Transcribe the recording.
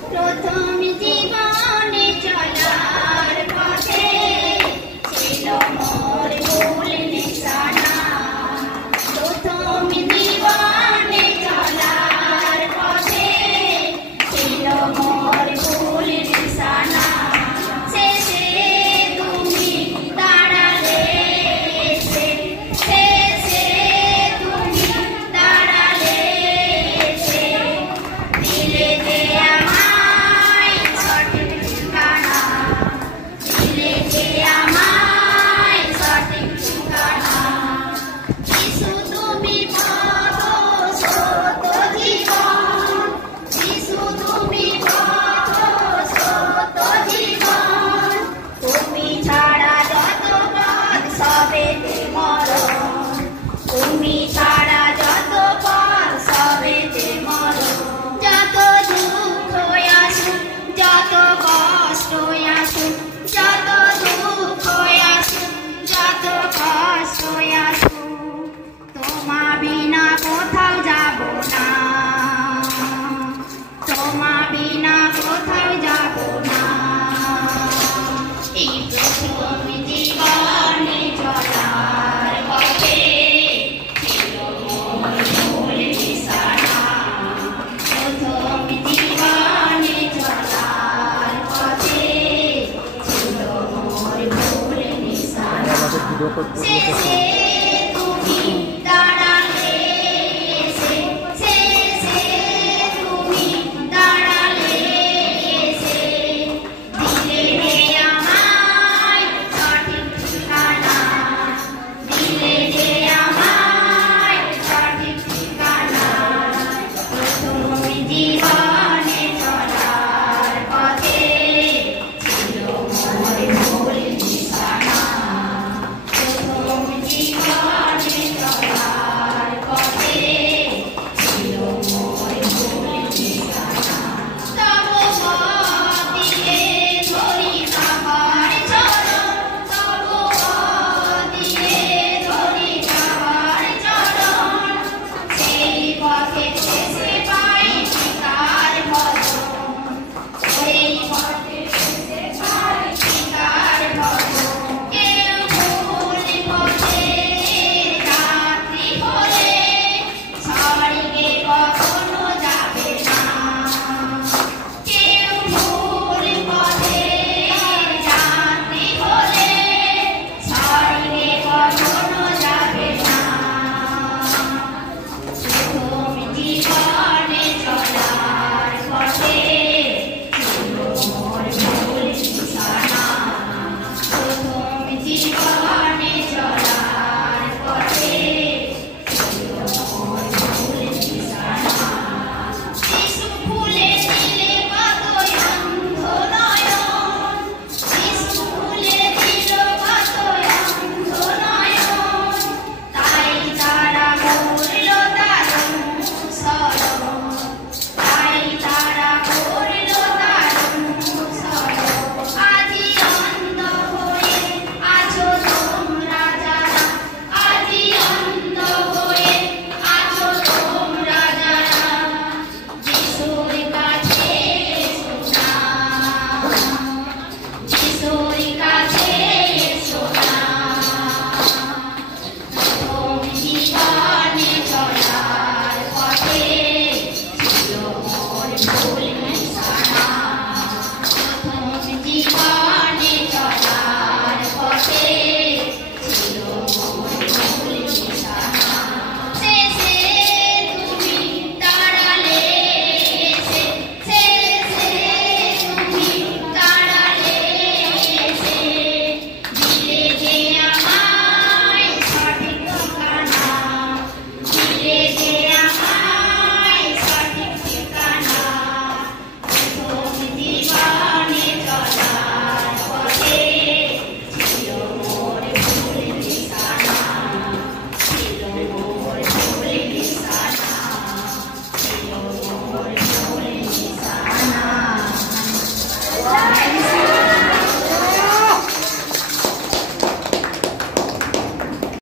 প্রথম জীবনে চলার পথে ছিল মোর ভুল নিশানা। প্রথম জীবনে চলার পথে ছিল মোর ভুল নিশানা। শেষে তুমি দাঁড়ালে, শেষে তুমি দাঁড়ালে, দিলে যে আমায় সঠিক ঠিকানা, দিলে যে আমায় সঠিক ঠিকানা। যিশু তুমি পথ সত্য জীবন, যিশু তুমি পথ সত্য জীবন। তুমি ছাড়া যত পথ সবেতে মরণ, তুমি ছাড়া যত পথ সবেতে মরণ। যত দুঃখ আসুক, যত কষ্ট আসুক, যত দুঃখ আসুক, যত কষ্ট আসুক, তোমা বিনা কোথাও যাব না, তোমা বিনা কোথাও যাব না। এই প্রথম জীবনে চলার পথে ছিল মোর ভুল নিশানা। প্রথম জীবনে চলার পথে ছিল মোর ভুল নিশানা। শেষে